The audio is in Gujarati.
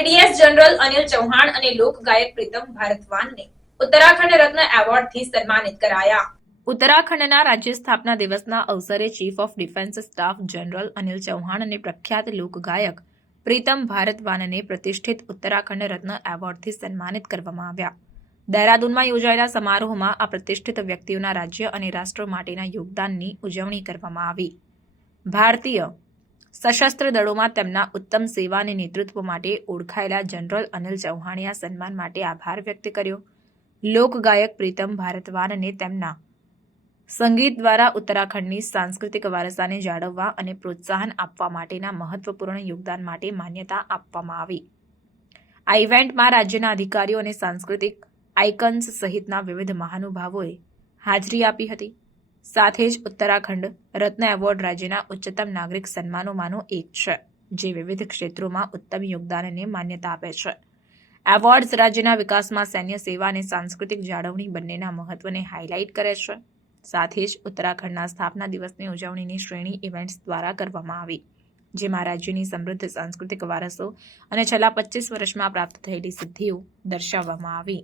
સીડીએસ જનરલ અનિલ ચૌહાણ અને લોકગાયક પ્રીતમ ભારતવાનને ઉત્તરાખંડ રત્ન એવોર્ડથી સન્માનિત કરાયા. ઉત્તરાખંડના રાજ્ય સ્થાપના દિવસના અવસરે chief of defence staff general Anil Chauhan અને પ્રખ્યાત લોકગાયક પ્રીતમ ભારતવાનને પ્રતિષ્ઠિત ઉત્તરાખંડ રત્ન એવોર્ડથી સન્માનિત કરવામાં આવ્યા. દહેરાદૂનમાં યોજાયેલા સમારોહમાં આ પ્રતિષ્ઠિત વ્યક્તિઓના રાજ્ય અને રાષ્ટ્ર માટેના યોગદાનની ઉજવણી કરવામાં આવી. ભારતીય સશસ્ત્ર દળોમાં તેમના ઉત્તમ સેવા અને નેતૃત્વ માટે ઓળખાયેલા જનરલ અનિલ ચૌહાણે સન્માન માટે આભાર વ્યક્ત કર્યો. લોકગાયક પ્રીતમ ભારતવાનને તેમના સંગીત દ્વારા ઉત્તરાખંડની સાંસ્કૃતિક વારસાને જાળવવા અને પ્રોત્સાહન આપવા માટેના મહત્વપૂર્ણ યોગદાન માટે માન્યતા આપવામાં આવી. આ ઇવેન્ટમાં રાજ્યના અધિકારીઓ અને સાંસ્કૃતિક આઇકન્સ સહિતના વિવિધ મહાનુભાવોએ હાજરી આપી હતી. સાથે જ ઉત્તરાખંડ રત્ન એવોર્ડ રાજ્યના ઉચ્ચતમ નાગરિક સન્માનોમાંનું એક છે, જે વિવિધ ક્ષેત્રોમાં ઉત્તમ યોગદાનને માન્યતા આપે છે. એવોર્ડ્સ રાજ્યના વિકાસમાં સૈન્ય સેવા અને સાંસ્કૃતિક જાળવણી બંનેના મહત્વને હાઇલાઇટ કરે છે. સાથે જ ઉત્તરાખંડના સ્થાપના દિવસની ઉજવણીની શ્રેણી ઇવેન્ટ્સ દ્વારા કરવામાં આવી, જેમાં રાજ્યની સમૃદ્ધ સાંસ્કૃતિક વારસો અને છેલ્લા પચીસ વર્ષમાં પ્રાપ્ત થયેલી સિદ્ધિઓ દર્શાવવામાં આવી.